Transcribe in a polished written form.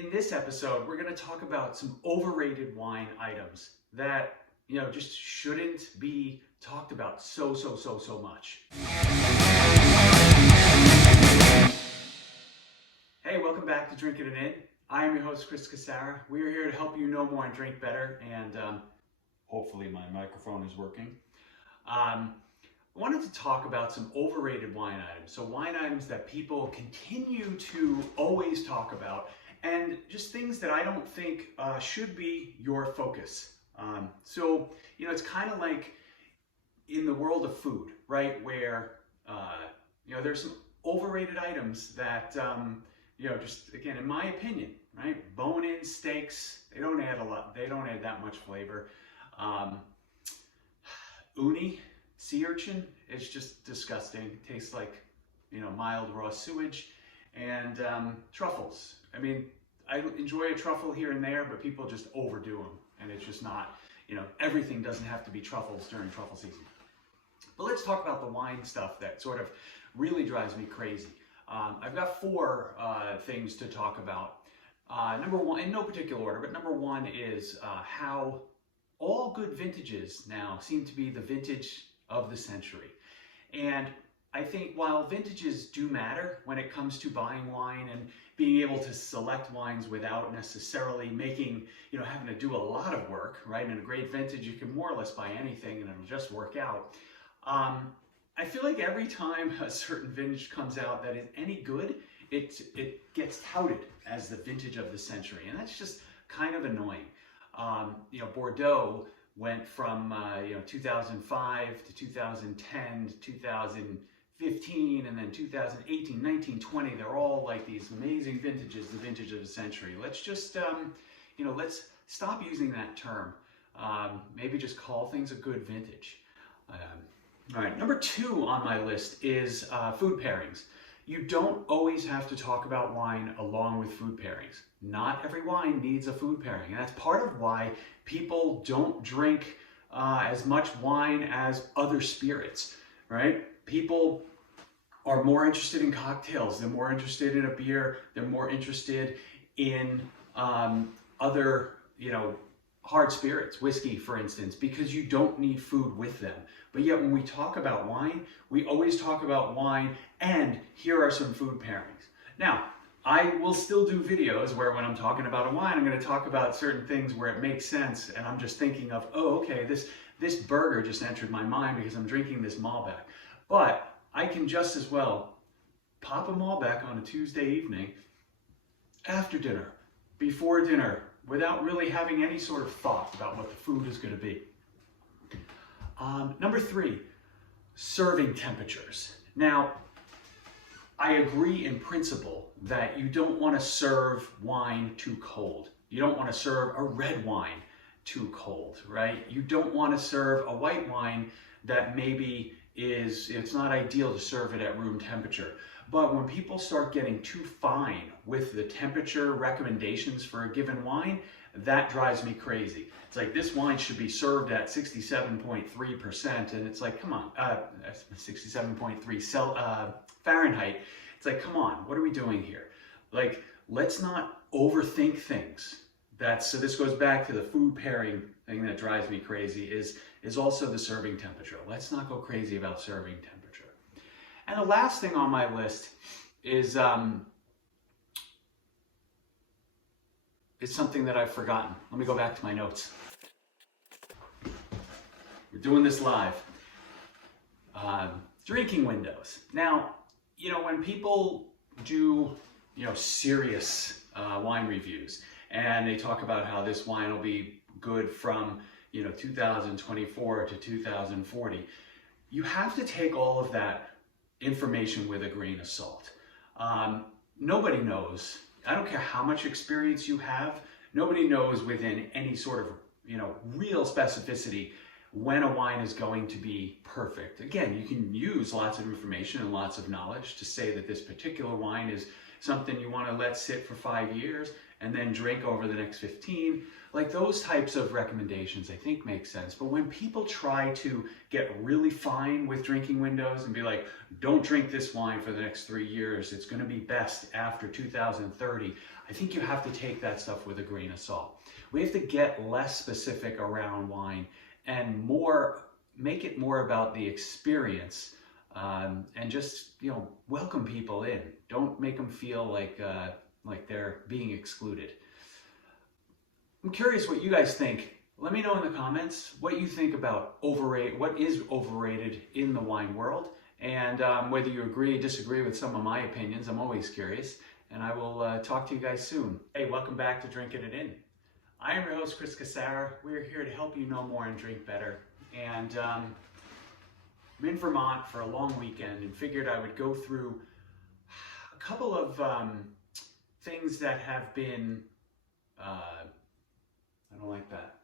In this episode, we're going to talk about some overrated wine items that, just shouldn't be talked about so much. Hey, welcome back to Drinking It In. I am your host, Chris Casara. We are here to help you know more and drink better, and hopefully my microphone is working. I wanted to talk about some overrated wine items. So wine items that people continue to always talk about, and just things that I don't think should be your focus. It's kind of like in the world of food, right? Where, there's some overrated items that, just again, in my opinion, right? Bone-in steaks, they don't add a lot. They don't add that much flavor. Uni, sea urchin, it's just disgusting. It tastes like, mild raw sewage. And truffles. I mean, I enjoy a truffle here and there, but people just overdo them. And it's just not, everything doesn't have to be truffles during truffle season. But let's talk about the wine stuff that sort of really drives me crazy. I've got four things to talk about. Number one, in no particular order, but number one is how all good vintages now seem to be the vintage of the century. And I think while vintages do matter when it comes to buying wine and being able to select wines without necessarily making, having to do a lot of work, right? In a great vintage, you can more or less buy anything and it'll just work out. I feel like every time a certain vintage comes out that is any good, it gets touted as the vintage of the century. And that's just kind of annoying. Bordeaux went from 2005 to 2010 to 2015, and then 2018, 19, 20. They're all like these amazing vintages, the vintage of the century. Let's just let's stop using that term. Maybe just call things a good vintage. All right, number two on my list is food pairings. You don't always have to talk about wine along with food pairings. Not every wine needs a food pairing. And that's part of why people don't drink as much wine as other spirits, right? People are more interested in cocktails. They're more interested in a beer. They're more interested in other, hard spirits, whiskey, for instance, because you don't need food with them. But yet when we talk about wine, we always talk about wine and here are some food pairings. Now, I will still do videos where when I'm talking about a wine, I'm going to talk about certain things where it makes sense and I'm just thinking of, oh, okay, this burger just entered my mind because I'm drinking this Malbec. But I can just as well pop a Malbec on a Tuesday evening after dinner, before dinner, without really having any sort of thought about what the food is going to be. Number three, serving temperatures. Now, I agree in principle that you don't want to serve wine too cold. You don't want to serve a red wine too cold, right? You don't want to serve a white wine that maybe it's not ideal to serve it at room temperature. But when people start getting too fine with the temperature recommendations for a given wine, that drives me crazy. It's like this wine should be served at 67.3%, and it's like, come on, 67.3 Fahrenheit. It's like, come on, what are we doing here? Like, let's not overthink things. So this goes back to the food pairing thing that drives me crazy is also the serving temperature. Let's not go crazy about serving temperature. And the last thing on my list is something that I've forgotten. Let me go back to my notes. We're doing this live. Drinking windows. Now, when people do, serious wine reviews and they talk about how this wine will be good from, 2024 to 2040, you have to take all of that information with a grain of salt. Nobody knows. I don't care how much experience you have. Nobody knows within any sort of, real specificity when a wine is going to be perfect. Again, you can use lots of information and lots of knowledge to say that this particular wine is something you want to let sit for 5 years and then drink over the next 15. Like those types of recommendations I think make sense. But when people try to get really fine with drinking windows and be like, don't drink this wine for the next 3 years, it's going to be best after 2030, I think you have to take that stuff with a grain of salt. We have to get less specific around wine and make it more about the experience, and just, welcome people in. Don't make them feel like they're being excluded. I'm curious what you guys think. Let me know in the comments what you think about what is overrated in the wine world, and whether you agree or disagree with some of my opinions. I'm always curious, and I will talk to you guys soon. Hey, welcome back to Drinking It In. I am your host, Chris Cassara. We're here to help you know more and drink better. And I'm in Vermont for a long weekend and figured I would go through a couple of things that have been, I don't like that.